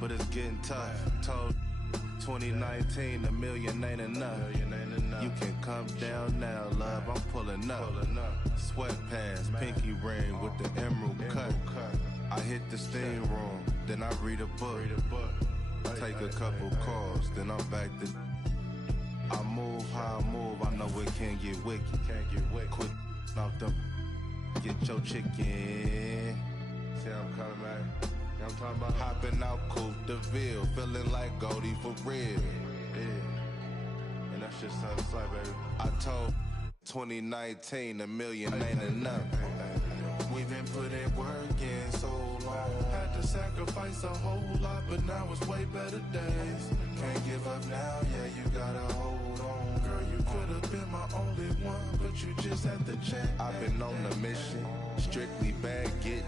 but it's getting tough. Told 2019, $1 million ain't enough. You can come down now, love, I'm pulling up. Sweatpants, pinky ring with the emerald cut. I hit the steam room, then I read a book. Take a couple calls, then I'm back to... I move how I move, I know it can get wicked. Quick off them, get your chicken. See how I'm coming, man? You know what I'm talking about? Hopping out Coupe de Ville, feeling like Goldie for real. Yeah. And that's just how it's like, baby. I told 2019, $1 million ain't enough. We've been putting work in so long. Had to sacrifice a whole lot, but now it's way better days. Can't give up now, yeah, you gotta hold on. Girl, you could have been my only one, but you just had to check. I've been on a mission, strictly bag getting.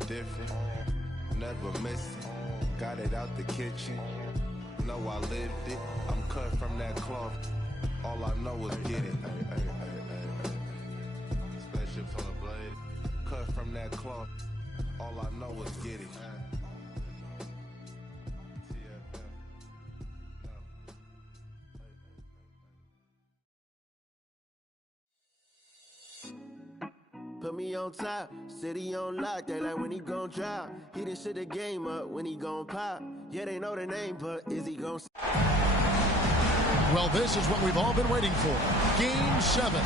Different, never missing. Got it out the kitchen. Know I lived it. I'm cut from that cloth. All I know is get it. Spaceships on a blade. Cut from that cloth. All I know is get it. Put me on top, city on lock, they like when he gon' drop. He done shit the game up when he gon' pop. Yeah, they know the name, but is he gon'... Well, this is what we've all been waiting for. Game 7.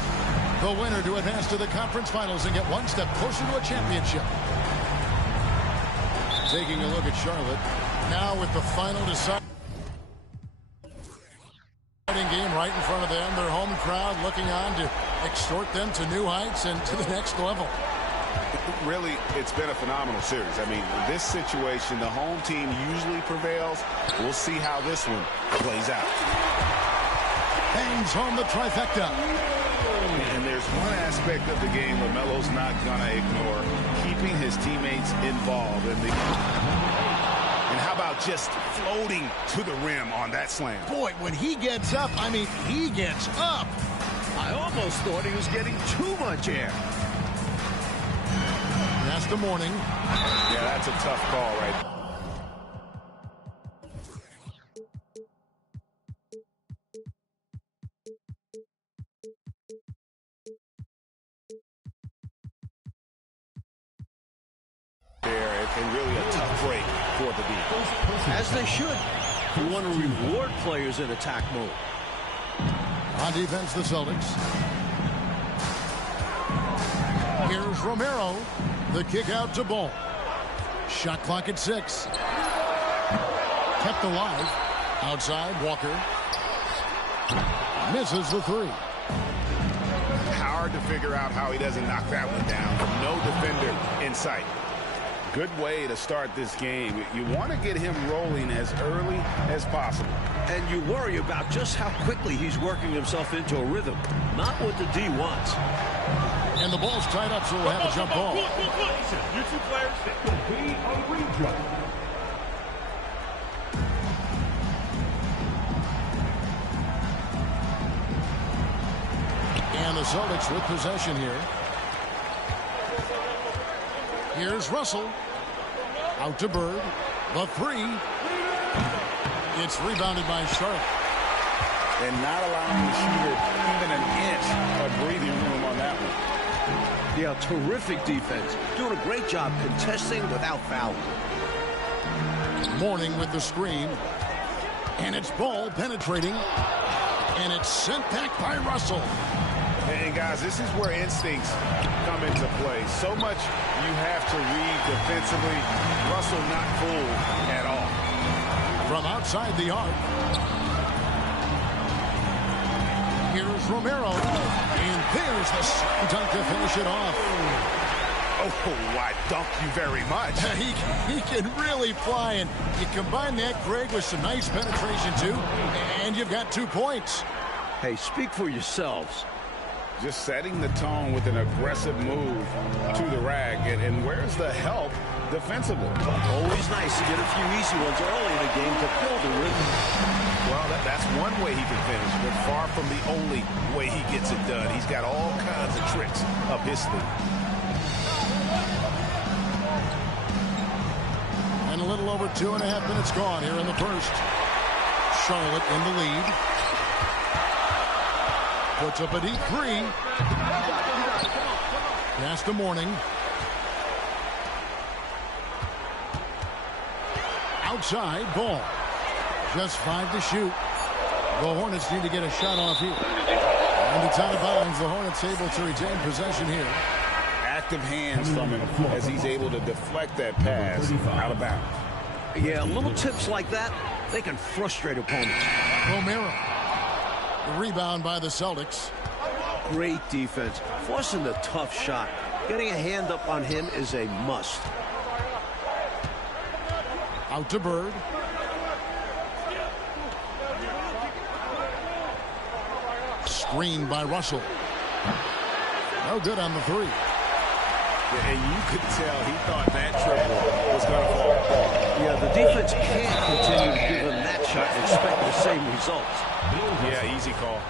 The winner to advance to the conference finals and get one step closer to a championship. Taking a look at Charlotte. Now with the final deciding game right in front of them. Their home crowd looking on to extort them to new heights and to the next level. Really, it's been a phenomenal series. I mean, in this situation, the home team usually prevails. We'll see how this one plays out. Bangs home the trifecta. And there's one aspect of the game LaMelo's not going to ignore, keeping his teammates involved. And how about just floating to the rim on that slam? Boy, when he gets up, I mean, he gets up. I almost thought he was getting too much air. That's the morning. Yeah, that's a tough call right there. And really a tough break for the defense. As they should. You want to reward players in attack mode. On defense, the Celtics. Here's Romero. The kick out to Ball. Shot clock at 6. Kept alive. Outside, Walker. Misses the 3. Hard to figure out how he doesn't knock that one down. No defender in sight. Good way to start this game. You want to get him rolling as early as possible. And you worry about just how quickly he's working himself into a rhythm. Not what the D wants. And the ball's tied up, so we'll have a jump ball. You two players will be on rejump. And the Celtics with possession here. Here's Russell. Out to Bird. The 3. It's rebounded by Charlotte. And not allowing the shooter even an inch of breathing room on that one. Yeah, terrific defense. Doing a great job contesting without fouling. Mourning with the screen. And it's Ball penetrating. And it's sent back by Russell. And guys, this is where instincts come into play. So much you have to read defensively. Russell not fooled at all. From outside the arc. Here's Romero. And there's the dunk to finish it off. Oh, I dunk you very much. He can really fly, and you combine that, Greg, with some nice penetration, too, and you've got 2 points. Hey, speak for yourselves. Just setting the tone with an aggressive move to the rack. And where's the help defensively? Always nice to get a few easy ones early in the game to build a rhythm. Well, that's one way he can finish, but far from the only way he gets it done. He's got all kinds of tricks up his sleeve. And a little over 2.5 minutes gone here in the first. Charlotte in the lead. Puts up a deep three. Pass to Mourning. Outside, Ball. Just 5 to shoot. The Hornets need to get a shot off here. And it's out of bounds. The Hornets able to retain possession here. Active hands from him as he's able to deflect that pass out of bounds. Yeah, little tips like that, they can frustrate opponents. Romero. The rebound by the Celtics. Great defense. Forcing the tough shot. Getting a hand up on him is a must. Out to Bird. Screen by Russell. No good on the three. And you could tell he thought that triple was going to fall. Yeah, the defense can't continue to give him that shot and expect the same results. Yeah, easy call.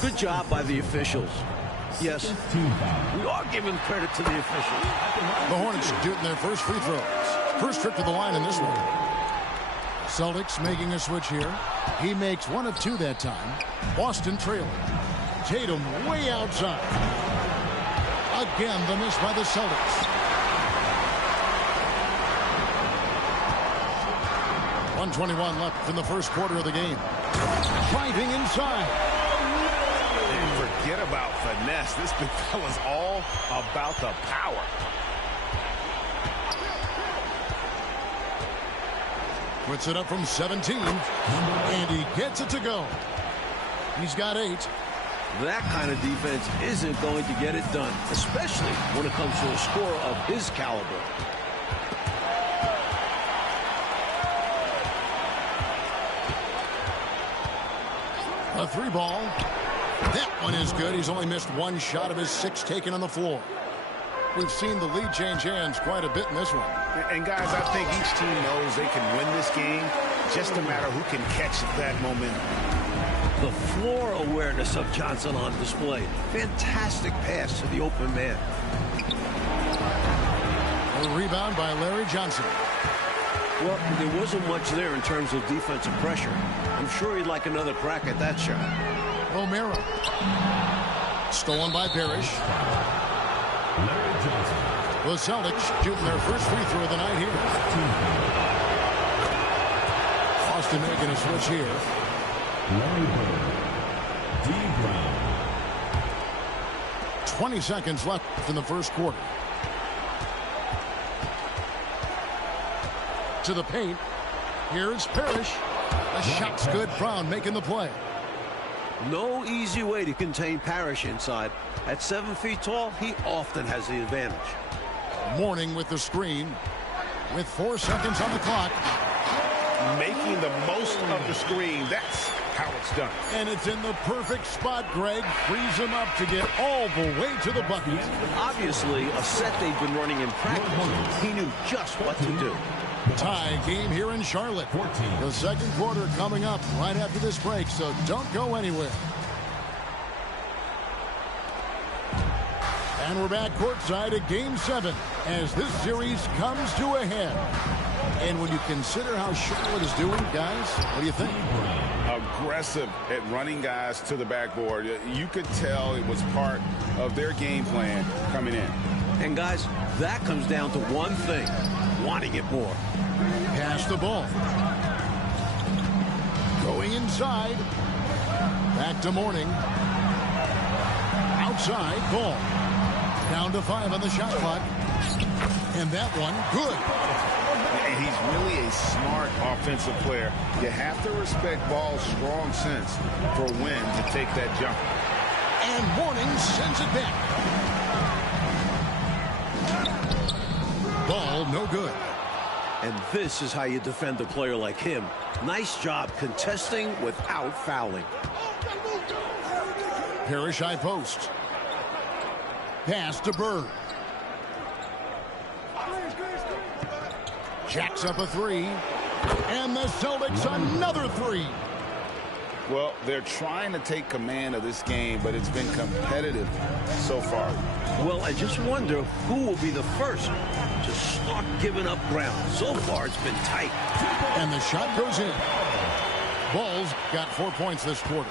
Good job by the officials. Yes, we are giving credit to the officials. The Hornets shooting their first free throws. First trip to the line in this one. Celtics making a switch here. He makes 1 of 2 that time. Boston trailing. Tatum way outside. Again, the miss by the Celtics. .121 left in the first quarter of the game. Driving inside. And forget about finesse. This big fella's all about the power. Puts it up from 17. And he gets it to go. He's got 8. That kind of defense isn't going to get it done, especially when it comes to a scorer of his caliber. A 3 ball. That one is good. He's only missed 1 shot of his 6 taken on the floor. We've seen the lead change hands quite a bit in this one. And guys, I think each team knows they can win this game. Just a matter who can catch that momentum. The floor awareness of Johnson on display. Fantastic pass to the open man. A rebound by Larry Johnson. Well, there wasn't much there in terms of defensive pressure. I'm sure he'd like another crack at that shot. Romero. Stolen by Parrish. The Celtics shooting their first free throw of the night here. Boston making a switch here. 20 seconds left in the first quarter. To the paint. Here's Parrish. The shot's good. Brown making the play. No easy way to contain Parrish inside. At 7 feet tall, he often has the advantage. Mourning with the screen. With 4 seconds on the clock. Making the most of the screen. That's how it's done. And it's in the perfect spot, Greg. Frees him up to get all the way to the bucket. Obviously, a set they've been running in practice. He knew just what to do. Tie game here in Charlotte. The second quarter coming up right after this break, so don't go anywhere. And we're back courtside at Game 7 as this series comes to a head. And when you consider how Charlotte is doing, guys, what do you think? Aggressive at running guys to the backboard. You could tell it was part of their game plan coming in. And guys, that comes down to one thing, wanting it more. Pass the ball. Going inside. Back to Mourning. Outside, ball. Down to 5 on the shot clock. And that one, good. And he's really a smart offensive player. You have to respect Ball's strong sense for when to take that jump. And Mourning sends it back. Ball no good. And this is how you defend a player like him. Nice job contesting without fouling. Parrish high post. Pass to Bird. Jacks up a 3. And the Celtics another 3. Well, they're trying to take command of this game, but it's been competitive so far. Well, I just wonder who will be the first to start giving up ground. So far, it's been tight. And the shot goes in. Bulls got 4 points this quarter.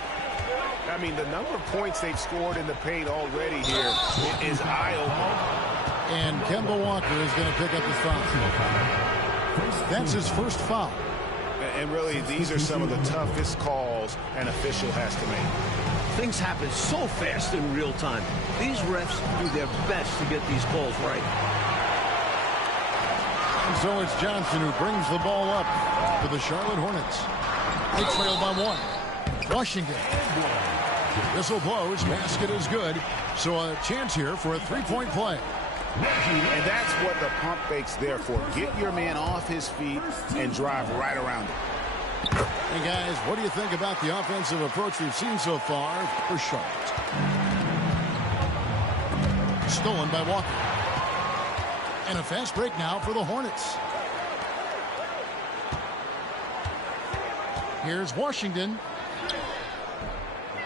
I mean, the number of points they've scored in the paint already here is eye-opening. And Kemba Walker is going to pick up his foul. That's his first foul. And really, these are some of the toughest calls an official has to make. Things happen so fast in real time. These refs do their best to get these calls right. And so it's Johnson who brings the ball up to the Charlotte Hornets. They trail by 1. Washington. Whistle blows. Basket is good. So a chance here for a three-point play. And that's what the pump fake's there for. Get your man off his feet and drive right around him. Hey, guys, what do you think about the offensive approach we've seen so far for Charlotte? Stolen by Walker. And a fast break now for the Hornets. Here's Washington.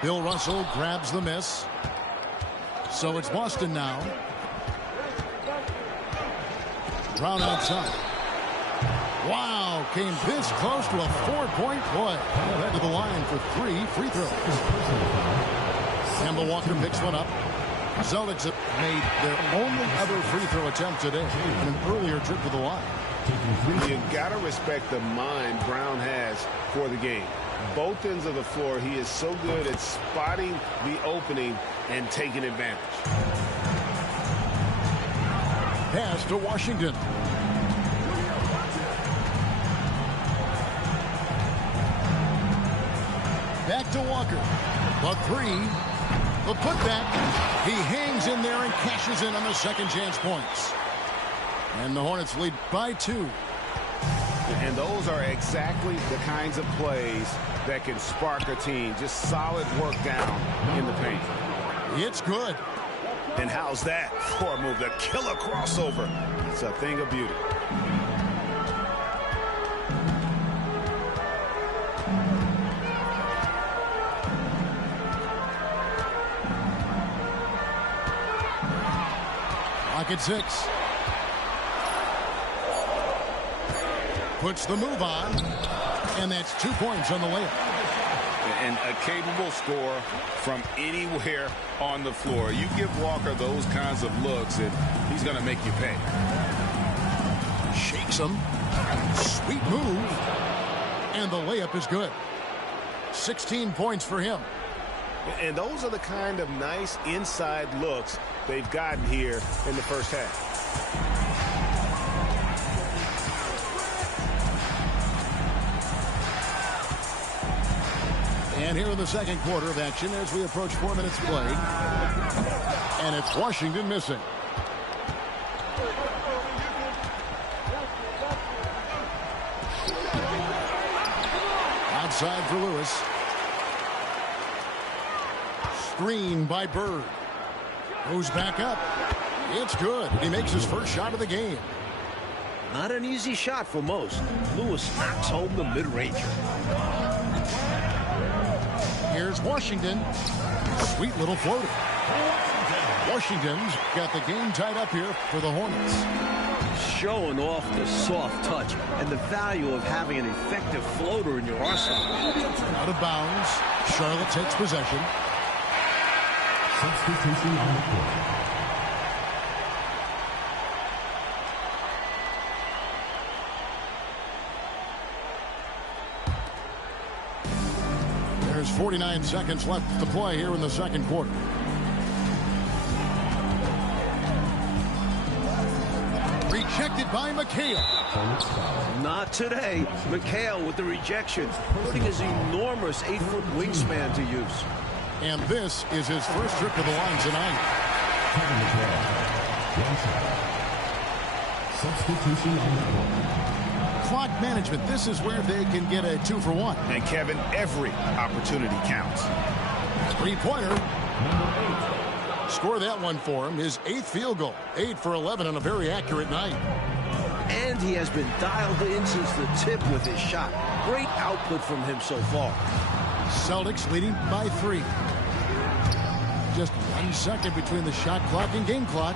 Bill Russell grabs the miss. So it's Boston now. Brown outside. Wow, came this close to a 4-point play. Head to the line for 3 free throws. Kemba Walker picks one up. Celtics have made their only other free throw attempt today in an earlier trip to the line. You got to respect the mind Brown has for the game. Both ends of the floor, he is so good at spotting the opening and taking advantage. Pass to Washington. Back to Walker. The 3. The putback. He hangs in there and cashes in on the second chance points. And the Hornets lead by 2. And those are exactly the kinds of plays that can spark a team. Just solid work down in the paint. It's good. And how's that for a move? The killer crossover. It's a thing of beauty. Clock at 6. Puts the move on. And that's 2 points on the layup. And a capable scorer from anywhere on the floor. You give Walker those kinds of looks and he's going to make you pay. Shakes him. Sweet move. And the layup is good. 16 points for him. And those are the kind of nice inside looks they've gotten here in the first half. And here in the second quarter of action as we approach 4 minutes played. And it's Washington missing. Outside for Lewis. Screen by Bird. Goes back up. It's good. He makes his first shot of the game. Not an easy shot for most. Lewis knocks home the mid-ranger. Here's Washington. Sweet little floater. Washington's got the game tied up here for the Hornets. Showing off the soft touch and the value of having an effective floater in your arsenal. Out of bounds. Charlotte takes possession. Substitution on the court. There's 49 seconds left to play here in the second quarter. Rejected by McHale. Not today. McHale with the rejection, putting his enormous 8-foot wingspan to use. And this is his first trip to the line tonight. Substitution on the court. Clock management. This is where they can get a 2-for-1. And Kevin, every opportunity counts. 3-pointer. Score that one for him. His 8th field goal. 8 for 11 on a very accurate night. And he has been dialed in since the tip with his shot. Great output from him so far. Celtics leading by 3. Just 1 second between the shot clock and game clock.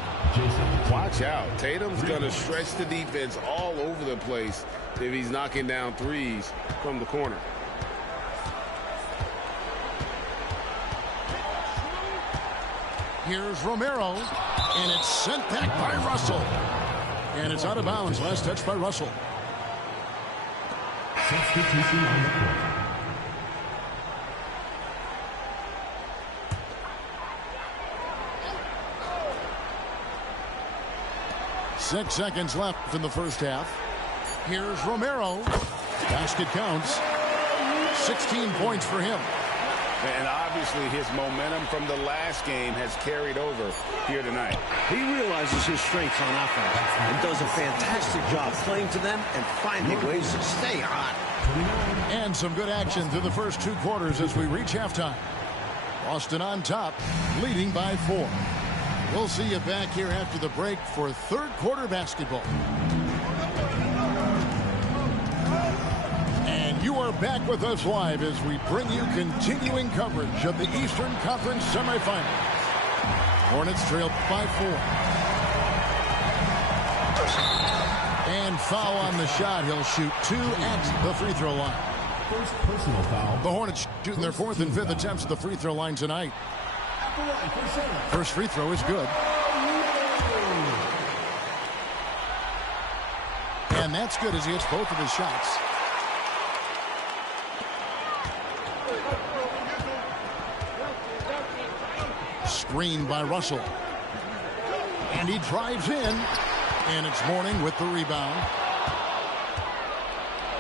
Watch out. Tatum's going to stretch the defense all over the place if he's knocking down threes from the corner. Here's Romero, and it's sent back by Russell. And it's out of bounds. Last touch by Russell. Substitution on the court. Six seconds left in the first half. Here's Romero. Basket counts. 16 points for him. And obviously his momentum from the last game has carried over here tonight. He realizes his strengths on offense and does a fantastic job playing to them and finding ways to stay hot. And some good action through the first 2 quarters as we reach halftime. Boston on top, leading by 4. We'll see you back here after the break for third quarter basketball. And you are back with us live as we bring you continuing coverage of the Eastern Conference semifinals. Hornets trail by 4. And foul on the shot. He'll shoot 2 at the free throw line. First personal foul. The Hornets shooting their 4th and 5th attempts at the free throw line tonight. First free throw is good. And that's good as he hits both of his shots. Screen by Russell. And he drives in. And it's Mourning with the rebound.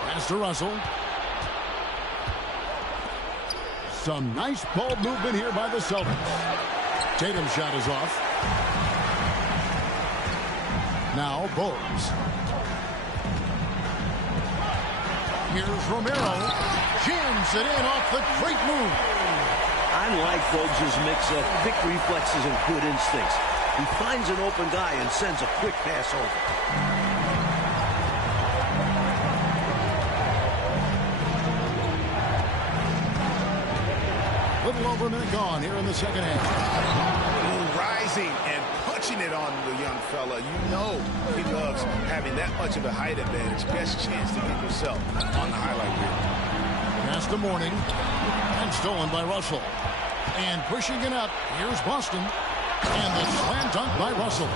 Pass to Russell. Some nice ball movement here by the Celtics. Tatum's shot is off. Now Bulls. Here's Romero. Jams it in off the great move. I like Bogues' mix of quick reflexes and good instincts. He finds an open guy and sends a quick pass over. Little over a minute gone here in the second half. Rising and punching it on the young fella. You know he loves having that much of a height advantage. Best chance to get yourself on the highlight reel. Pass to Mourning. And stolen by Russell. And pushing it up. Here's Boston. And the slam dunk by Russell.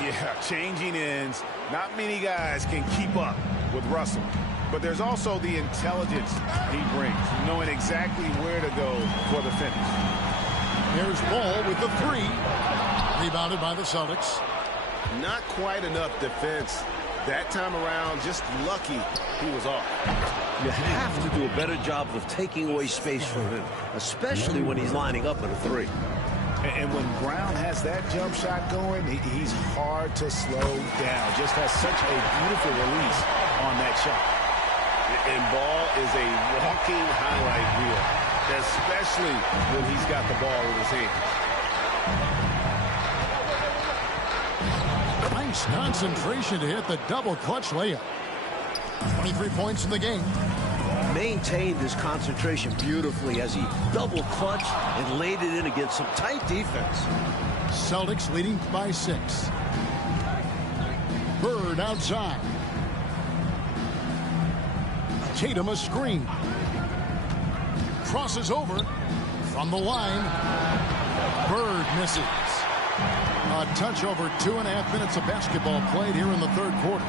Yeah, changing ends. Not many guys can keep up with Russell. But there's also the intelligence he brings, knowing exactly where to go for the finish. Here's Ball with the 3. Rebounded by the Celtics. Not quite enough defense that time around. Just lucky he was off. You have to do a better job of taking away space from him, especially when he's lining up at a 3. And when Brown has that jump shot going, he's hard to slow down. Just has such a beautiful release on that shot. And Ball is a walking highlight reel, especially when he's got the ball in his hands. Nice concentration to hit the double clutch layup. 23 points in the game. Maintained his concentration beautifully as he double clutched and laid it in against some tight defense. Celtics leading by 6. Bird outside. Tatum a screen. Crosses over from the line. Bird misses. A touch over 2.5 minutes of basketball played here in the third quarter.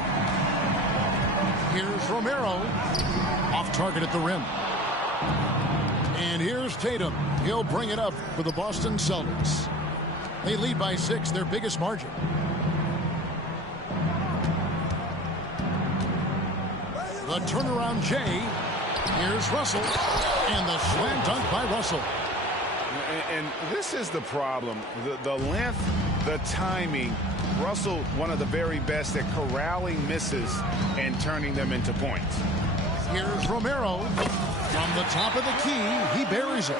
Here's Romero. Off target at the rim. And here's Tatum. He'll bring it up for the Boston Celtics. They lead by 6, their biggest margin. The turnaround Jay. Here's Russell. And the slam dunk by Russell. And this is the problem. The length, the timing. Russell, one of the very best at corralling misses and turning them into points. Here's Romero. From the top of the key, he buries it.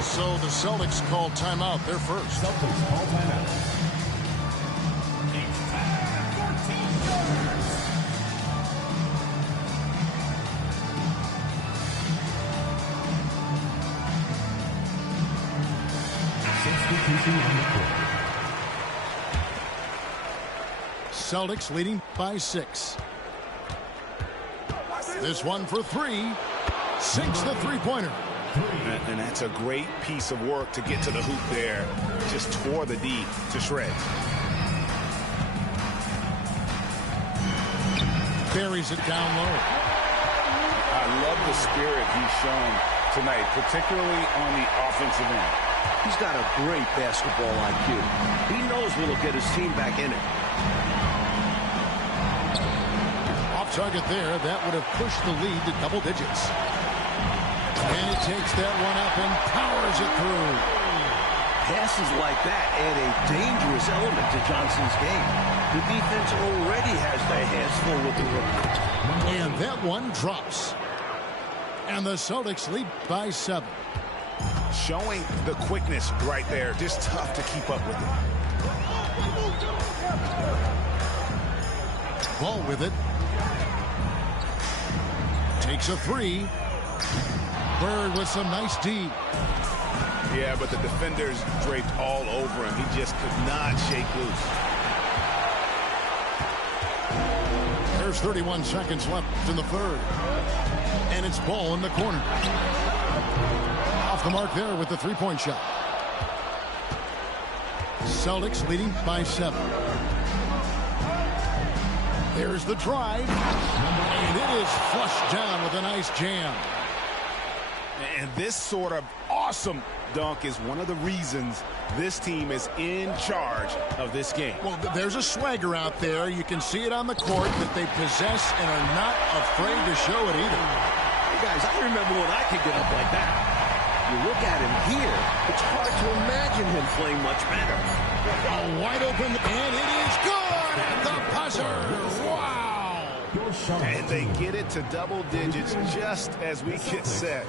So the Celtics call timeout, their first. Celtics call timeout. Celtics leading by 6. This one for 3. Sinks the three-pointer. And that's a great piece of work to get to the hoop there. Just tore the D to shreds. Buries it down low. I love the spirit he's shown tonight, particularly on the offensive end. He's got a great basketball IQ. He knows what'll get his team back in it. Off target there. That would have pushed the lead to double digits. And he takes that one up and powers it through. Passes like that add a dangerous element to Johnson's game. The defense already has their hands full with the rookie. And that one drops. And the Celtics lead by 7. Showing the quickness right there. Just tough to keep up with it. Ball with it. Takes a 3. Bird with some nice D. Yeah, but the defenders draped all over him. He just could not shake loose. There's 31 seconds left in the third. And it's Ball in the corner. Off the mark there with the three-point shot. Celtics leading by 7. There's the drive. And it is flushed down with a nice jam. And this sort of awesome dunk is one of the reasons this team is in charge of this game. Well, there's a swagger out there. You can see it on the court that they possess and are not afraid to show it either. Hey, guys, I remember when I could get up like that. You look at him here, it's hard to imagine him playing much better. A wide open, and it is good at the buzzer. Wow! And they get it to double digits just as we get set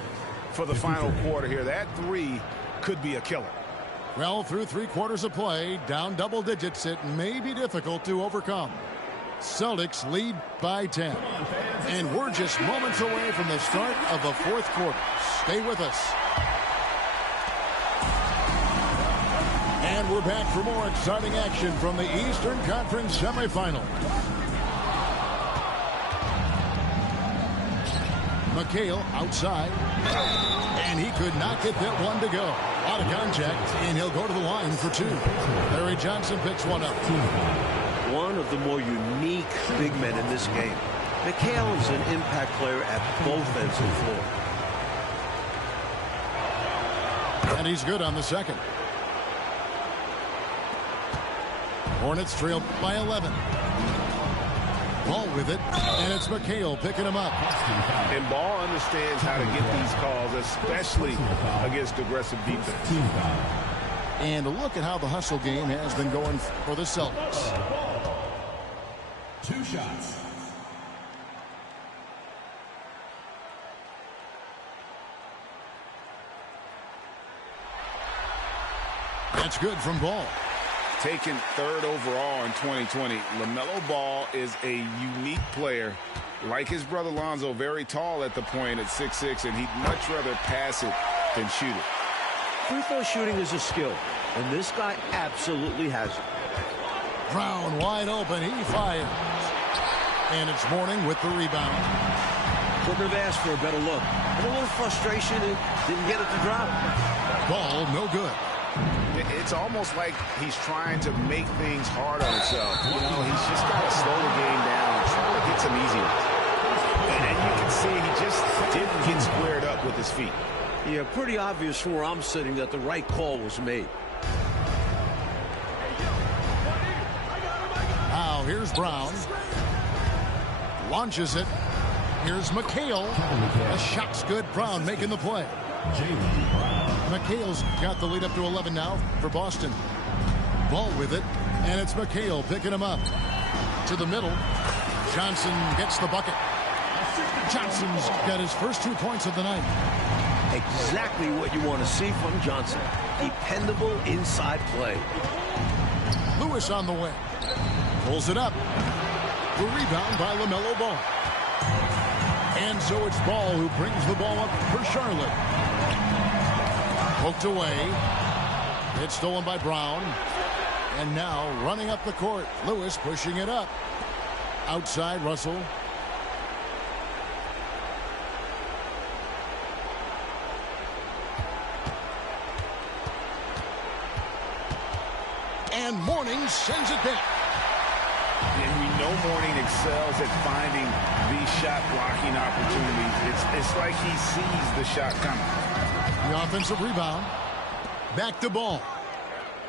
for the final quarter here. That 3 could be a killer. Well, through 3 quarters of play, down double digits, it may be difficult to overcome. Celtics lead by 10. And we're just moments away from the start of the fourth quarter. Stay with us. And we're back for more exciting action from the Eastern Conference semifinal. McHale outside. And he could not get that one to go. Out of contact, and he'll go to the line for 2. Larry Johnson picks one up. One of the more unique big men in this game. McHale is an impact player at both ends of the floor. And he's good on the second. Hornets trail by 11. Ball with it, and it's McHale picking him up. And Ball understands how to get these calls, especially against aggressive defense. And look at how the hustle game has been going for the Celtics. 2 shots. That's good from Ball. Taken 3rd overall in 2020, LaMelo Ball is a unique player. Like his brother Lonzo, very tall at the point at 6'6", and he'd much rather pass it than shoot it. Free throw shooting is a skill, and this guy absolutely has it. Brown wide open, he fires. And it's Mourning with the rebound. Couldn't have asked for a better look. And a little frustration and didn't get it to drop. Ball no good. It's almost like he's trying to make things hard on himself. You know, he's just got to slow the game down and try to get some easy ones. And you can see he just didn't get squared up with his feet. Yeah, pretty obvious from where I'm sitting that the right call was made. Now here's Brown. Launches it. Here's McHale. The shot's good. Brown making the play. McHale's got the lead up to 11 now for Boston. Ball with it, and it's McHale picking him up. To the middle. Johnson gets the bucket. Johnson's got his first 2 points of the night. Exactly what you want to see from Johnson. Dependable inside play. Lewis on the way. Pulls it up. The rebound by LaMelo Ball. And so it's Ball who brings the ball up for Charlotte. Poked away. It's stolen by Brown. And now running up the court. Lewis pushing it up. Outside Russell. And Mourning sends it back. And we know Mourning excels at finding these shot blocking opportunities. It's like he sees the shot coming. The offensive rebound. Back to Ball.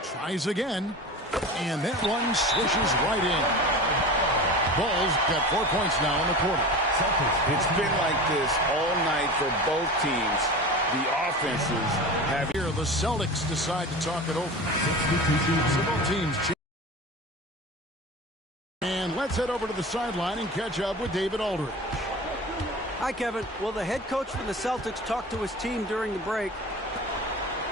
Tries again. And that one swishes right in. Ball's got 4 points now in the quarter. It's been like this all night for both teams. The offenses have... Here, the Celtics decide to talk it over. So both teams... And let's head over to the sideline and catch up with David Aldridge. Hi, Kevin. Well, the head coach for the Celtics talked to his team during the break.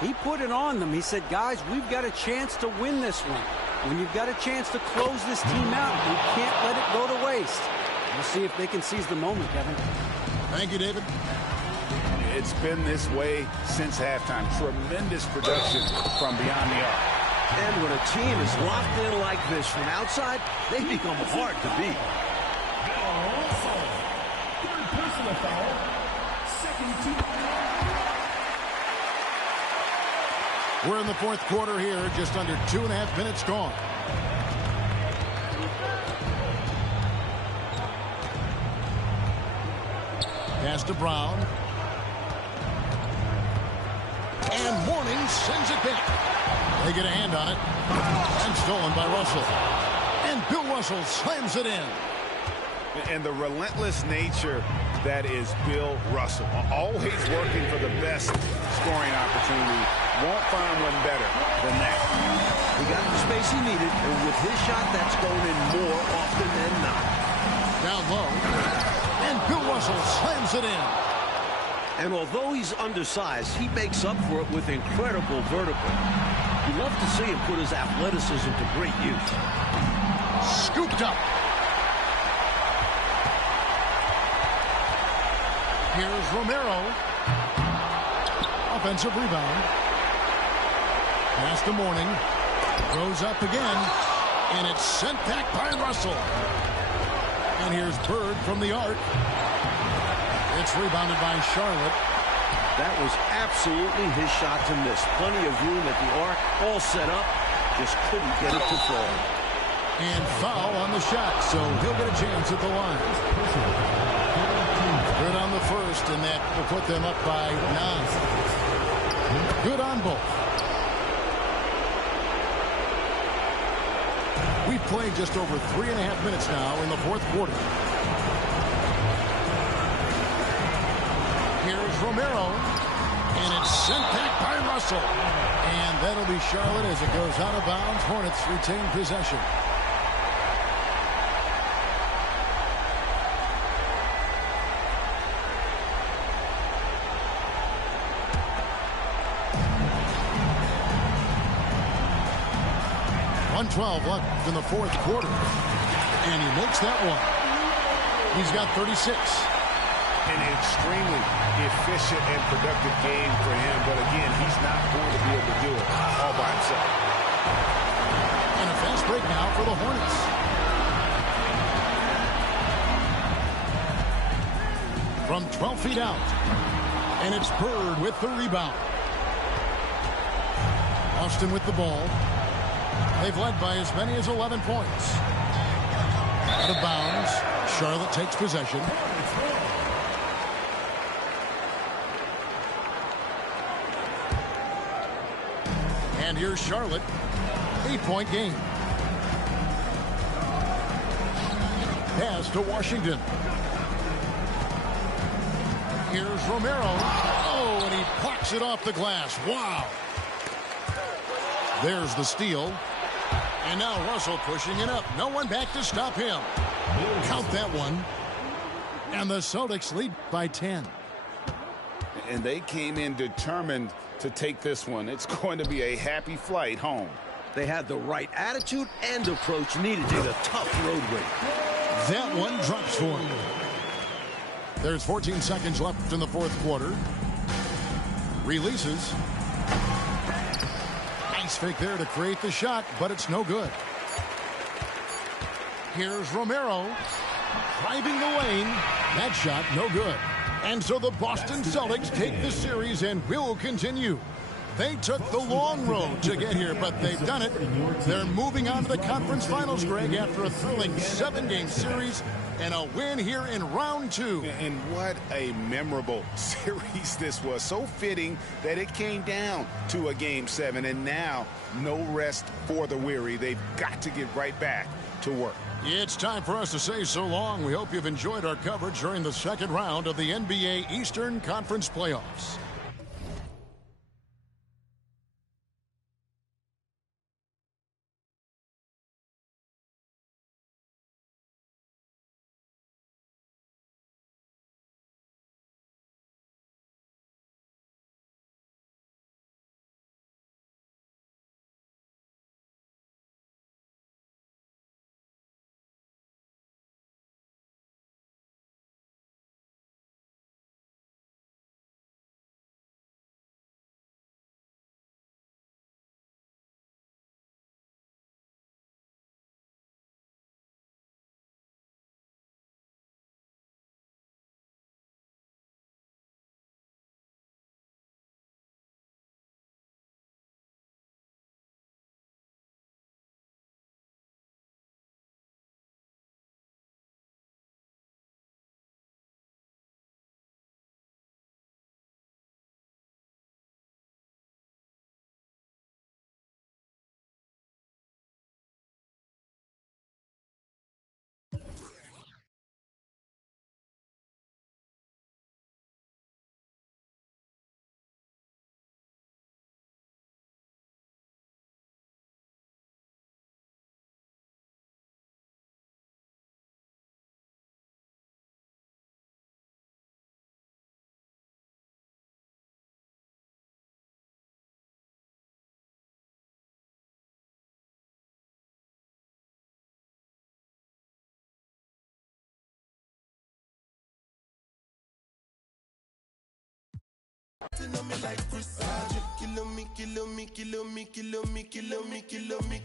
He put it on them. He said, guys, we've got a chance to win this one. When you've got a chance to close this team out, you can't let it go to waste. We'll see if they can seize the moment, Kevin. Thank you, David. It's been this way since halftime. Tremendous production from beyond the arc. And when a team is locked in like this from outside, they become hard to beat. Third personal foul. Second team. We're in the fourth quarter here, just under 2.5 minutes gone. Pass to Brown. And Mourning sends it back. They get a hand on it. And stolen by Russell. And Bill Russell slams it in. And the relentless nature that is Bill Russell. Always working for the best scoring opportunity. Won't find one better than that. He got the space he needed, and with his shot, that's going in more often than not. Down low. And Bill Russell slams it in. And although he's undersized, he makes up for it with incredible vertical. You love to see him put his athleticism to great use. Scooped up. Here's Romero. Offensive rebound. Pass to Mourning. Goes up again. And it's sent back by Russell. And here's Bird from the arc. It's rebounded by Charlotte. That was absolutely his shot to miss. Plenty of room at the arc. All set up. Just couldn't get it to fall. And foul on the shot. So he'll get a chance at the line. Good on the first, and that will put them up by 9. Good on both. We've played just over 3.5 minutes now in the fourth quarter. Here's Romero, and it's sent back by Russell. And that'll be Charlotte as it goes out of bounds. Hornets retain possession. .12 left in the fourth quarter. And he makes that one. He's got 36. An extremely efficient and productive game for him. But again, he's not going to be able to do it all by himself. And a fast break now for the Hornets. From 12 feet out. And it's Bird with the rebound. Austin with the ball. They've led by as many as 11 points. Out of bounds. Charlotte takes possession. And here's Charlotte. 8-point game. Pass to Washington. Here's Romero. Oh, and he plucks it off the glass. Wow. There's the steal. And now Russell pushing it up. No one back to stop him. Count that one. And the Celtics lead by 10. And they came in determined to take this one. It's going to be a happy flight home. They had the right attitude and approach needed in a tough road win. That one drops for him. There's 14 seconds left in the fourth quarter. Releases. Nice Nice fake there to create the shot, but it's no good. Here's Romero driving the lane. That shot no good. And so the Boston Celtics take the series and will continue. They took the long road to get here, but they've done it. They're moving on to the conference finals, Greg, after a thrilling 7-game series and a win here in round 2. And what a memorable series this was. So fitting that it came down to a Game 7, and now no rest for the weary. They've got to get right back to work. It's time for us to say so long. We hope you've enjoyed our coverage during the second round of the NBA Eastern Conference Playoffs.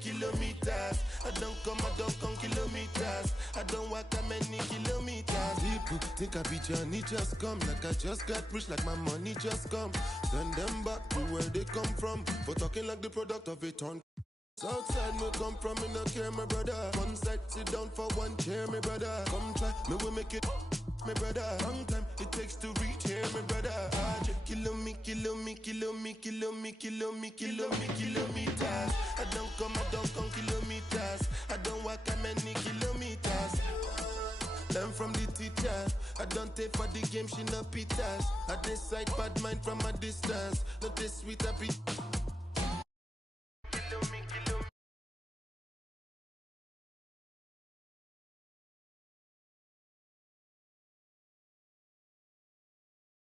Kilometers. I don't come kilometers. I don't walk that many kilometers. People think I be Johnny just come. Like I just got rich, like my money just come. Send them back to where they come from. For talking like the product of a ton. Outside me come from, me no care, my brother. One side, sit down for one chair, my brother. Come try, me will make it, my brother. Long time it takes to reach here, my brother. Kilometers. I don't come kilometers. I don't walk that many kilometers. Learn from the teacher. I don't take for the game, she no pitas. I decide bad mind from a distance. Not this sweet, I be